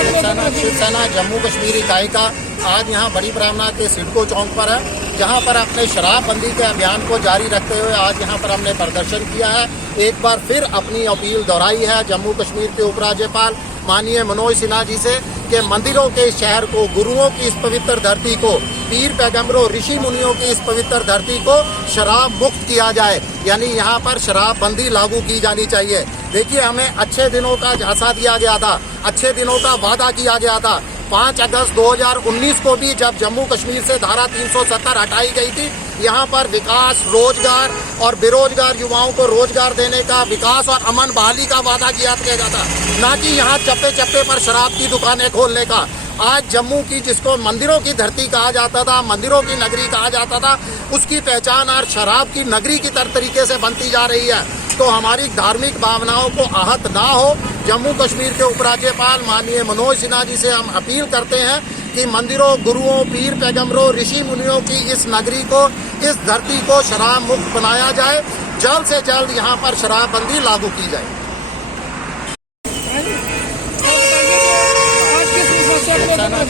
शिवसेना जम्मू कश्मीर इकाई का आज यहाँ बड़ी ब्राह्मणा के सिडको चौक पर है, जहाँ पर अपने शराबबंदी के अभियान को जारी रखते हुए आज यहाँ पर हमने प्रदर्शन किया है। एक बार फिर अपनी अपील दोहराई है जम्मू कश्मीर के उपराज्यपाल माननीय मनोज सिन्हा जी से कि मंदिरों के इस शहर को, गुरुओं की इस पवित्र धरती को, पीर पैगंबरों ऋषि मुनियों की इस पवित्र धरती को शराब मुक्त किया जाए, यानी यहाँ पर शराबबंदी लागू की जानी चाहिए। देखिए, हमें अच्छे दिनों का झांसा दिया गया था, अच्छे दिनों का वादा किया गया था। 5 अगस्त 2019 को भी जब जम्मू कश्मीर से धारा 370 हटाई गई थी, यहाँ पर विकास, रोजगार और बेरोजगार युवाओं को रोजगार देने का, विकास और अमन बहाली का वादा किया गया था, न कि यहाँ चप्पे चप्पे पर शराब की दुकानें खोलने का। आज जम्मू की, जिसको मंदिरों की धरती कहा जाता था, मंदिरों की नगरी कहा जाता था, उसकी पहचान आज शराब की नगरी की तरीके से बनती जा रही है। तो हमारी धार्मिक भावनाओं को आहत ना हो, जम्मू कश्मीर के उपराज्यपाल माननीय मनोज सिन्हा जी से हम अपील करते हैं कि मंदिरों, गुरुओं, पीर पैगंबरों, ऋषि मुनियों की इस नगरी को, इस धरती को शराब मुक्त बनाया जाए। जल्द से जल्द यहाँ पर शराबबंदी लागू की जाए।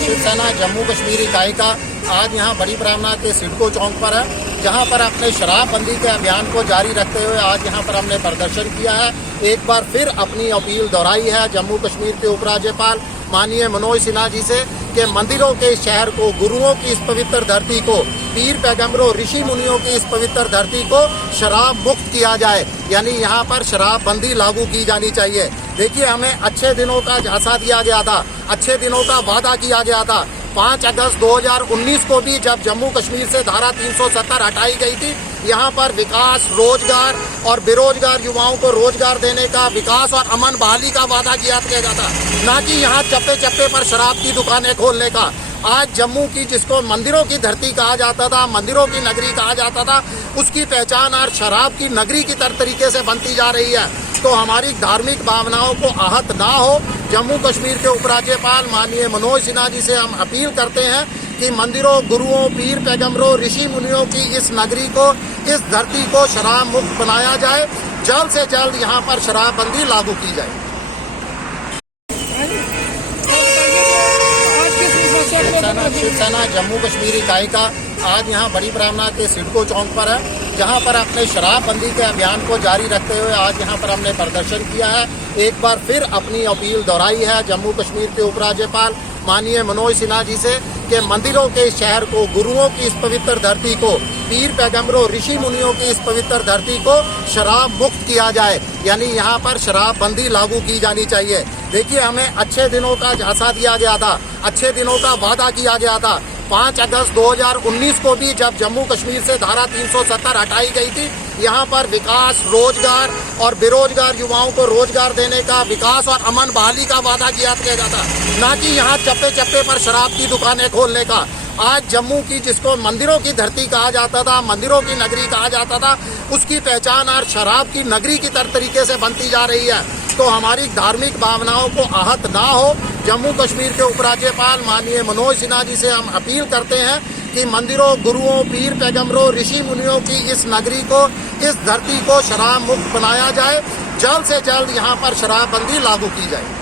शिवसेना जम्मू कश्मीर इकाई का आज यहाँ बड़ी ब्राह्मणा के सिडको चौक पर है, जहाँ पर अपने शराबबंदी के अभियान को जारी रखते हुए आज यहाँ पर हमने प्रदर्शन किया है। एक बार फिर अपनी अपील दोहराई है जम्मू कश्मीर के उपराज्यपाल माननीय मनोज सिन्हा जी से कि मंदिरों के इस शहर को, गुरुओं की इस पवित्र धरती को, पीर पैगंबरों ऋषि मुनियों की इस पवित्र धरती को शराब मुक्त किया जाए, यानी यहाँ पर शराबबंदी लागू की जानी चाहिए। देखिए, हमें अच्छे दिनों का झांसा दिया गया था, अच्छे दिनों का वादा किया गया था। 5 अगस्त 2019 को भी जब जम्मू कश्मीर से धारा 370 हटाई गई थी, यहाँ पर विकास, रोजगार और बेरोजगार युवाओं को रोजगार देने का, विकास और अमन बहाली का वादा किया गया था, न कि यहाँ चप्पे चप्पे पर शराब की दुकानें खोलने का। आज जम्मू की, जिसको मंदिरों की धरती कहा जाता था, मंदिरों की नगरी कहा जाता था, उसकी पहचान आज शराब की नगरी की तरीके से बनती जा रही है। तो हमारी धार्मिक भावनाओं को आहत ना हो, जम्मू कश्मीर के उपराज्यपाल माननीय मनोज सिन्हा जी से हम अपील करते हैं कि मंदिरों, गुरुओं, पीर पैगंबरों, ऋषि मुनियों की इस नगरी को, इस धरती को शराब मुक्त बनाया जाए। जल्द से जल्द यहाँ पर शराबबंदी लागू की जाए। शिवसेना जम्मू कश्मीर इकाई का आज यहाँ बड़ी ब्राह्मणा के सिडको चौक पर है, जहाँ पर अपने शराबबंदी के अभियान को जारी रखते हुए आज यहाँ पर हमने प्रदर्शन किया है। एक बार फिर अपनी अपील दोहराई है जम्मू कश्मीर के उपराज्यपाल माननीय मनोज सिन्हा जी से कि मंदिरों के इस शहर को, गुरुओं की इस पवित्र धरती को, पीर पैगंबरों ऋषि मुनियों की इस पवित्र धरती को शराब मुक्त किया जाए, यानी यहाँ पर शराबबंदी लागू की जानी चाहिए। देखिए, हमें अच्छे दिनों का झांसा दिया गया था, अच्छे दिनों का वादा किया गया था। 5 अगस्त 2019 को भी जब जम्मू कश्मीर से धारा 370 हटाई गई थी, यहाँ पर विकास, रोजगार और बेरोजगार युवाओं को रोजगार देने का, विकास और अमन बहाली का वादा किया गया था, न कि यहाँ चप्पे चप्पे पर शराब की दुकानें खोलने का। आज जम्मू की, जिसको मंदिरों की धरती कहा जाता था, मंदिरों की नगरी कहा जाता था, उसकी पहचान आज शराब की नगरी की तरीके से बनती जा रही है। तो हमारी धार्मिक भावनाओं को आहत ना हो, जम्मू कश्मीर के उपराज्यपाल माननीय मनोज सिन्हा जी से हम अपील करते हैं कि मंदिरों, गुरुओं, पीर पैगंबरों, ऋषि मुनियों की इस नगरी को, इस धरती को शराब मुक्त बनाया जाए। जल्द से जल्द यहाँ पर शराबबंदी लागू की जाए।